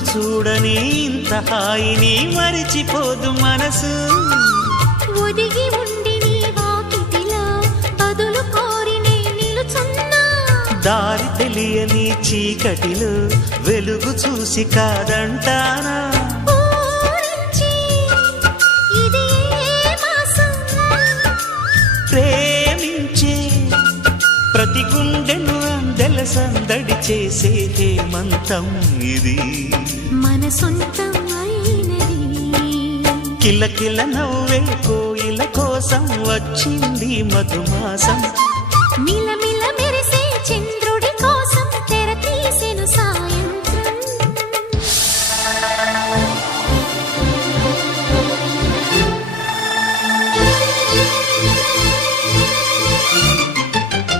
చూడని ఇంత హాయిని మరిచిపోదు మనసు. ఒదిగి ఉండి నీ వాకిటిలో బదులు కోరి నే నిలుచున్నా. దారి తెలియని చీకటిలో వెలుగు చూసి కాదంటానా. ఊరించి ఇది ఏ మాసం? ప్రేమించే ప్రతి గుండెను అందెల సందడి చేసే హేమంతం ఇది. మన సొంతం అయినది. కిలకిల నవ్వే కోయిల కోసం వచ్చింది మధుమాసం.